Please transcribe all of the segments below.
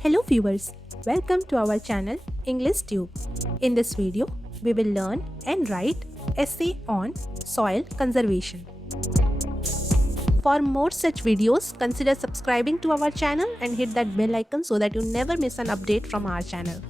Hello viewers, welcome to our channel English Tube. In this video, we will learn and write essay on soil conservation. For more such videos, consider subscribing to our channel and hit that bell icon so that you never miss an update from our channel.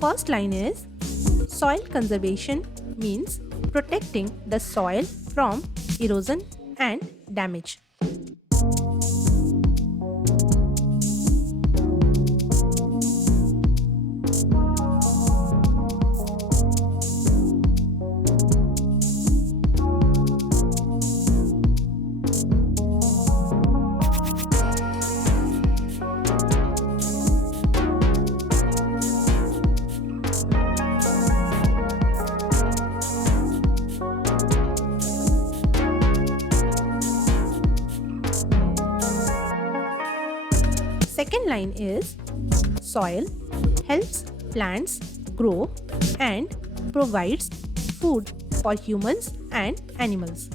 First line is soil conservation means protecting the soil from erosion and damage. Second line is soil helps plants grow and provides food for humans and animals.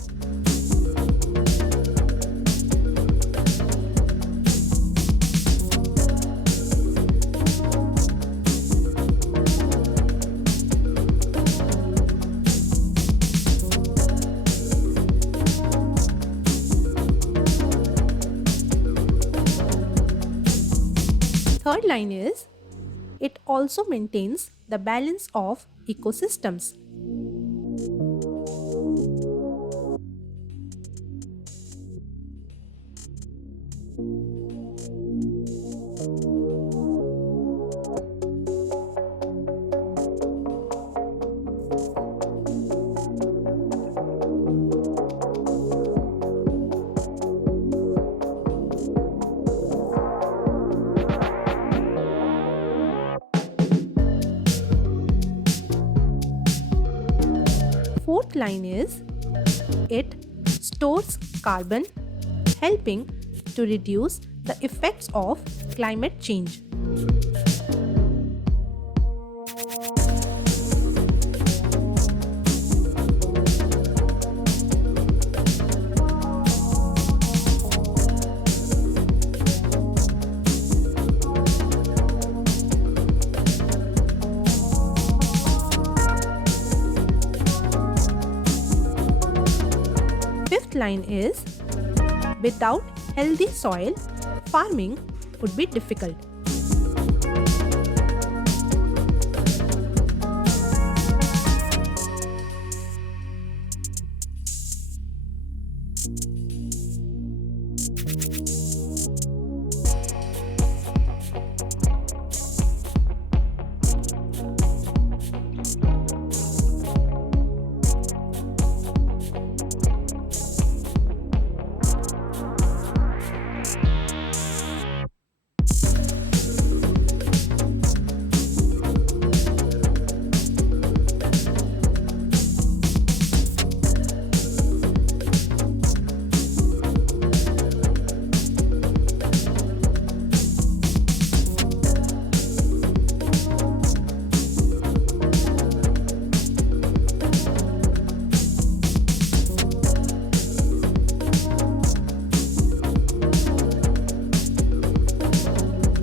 Third line is it also maintains the balance of ecosystems. Fourth line is it stores carbon, helping to reduce the effects of climate change. Fifth line is without healthy soil, farming would be difficult.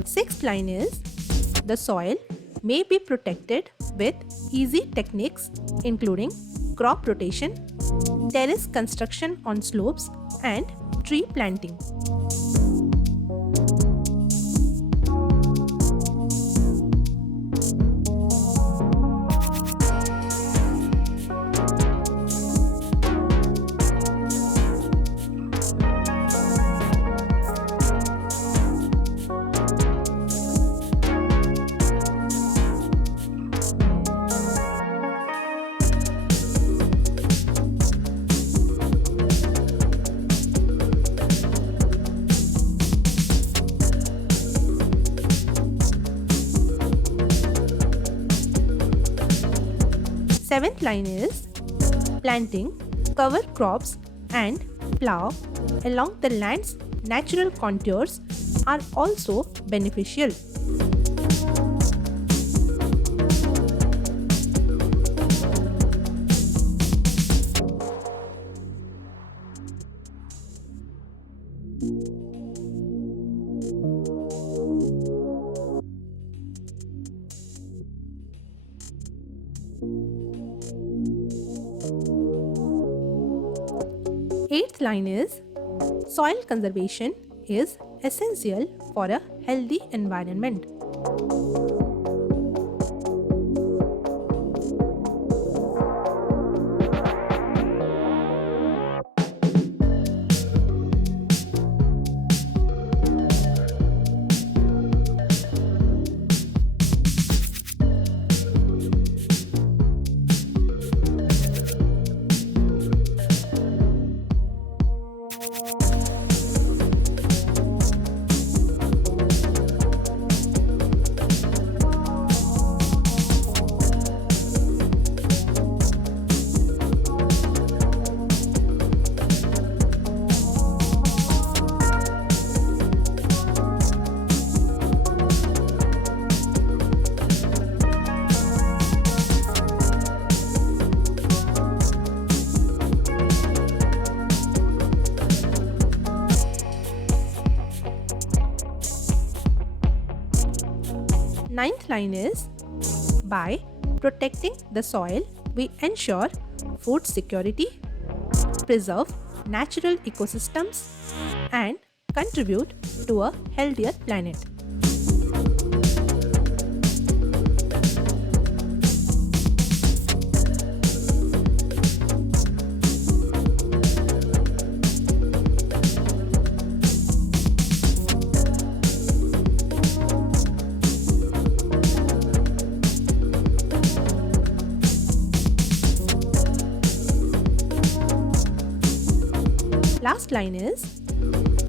Sixth line is the soil may be protected with easy techniques including crop rotation, terrace construction on slopes, and tree planting. Seventh line is Planting cover crops and plow along the land's natural contours are also beneficial. Eighth line is soil conservation is essential for a healthy environment. Ninth line is by protecting the soil, we ensure food security, preserve natural ecosystems, and contribute to a healthier planet. Last line is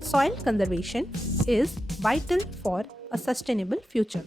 soil conservation is vital for a sustainable future.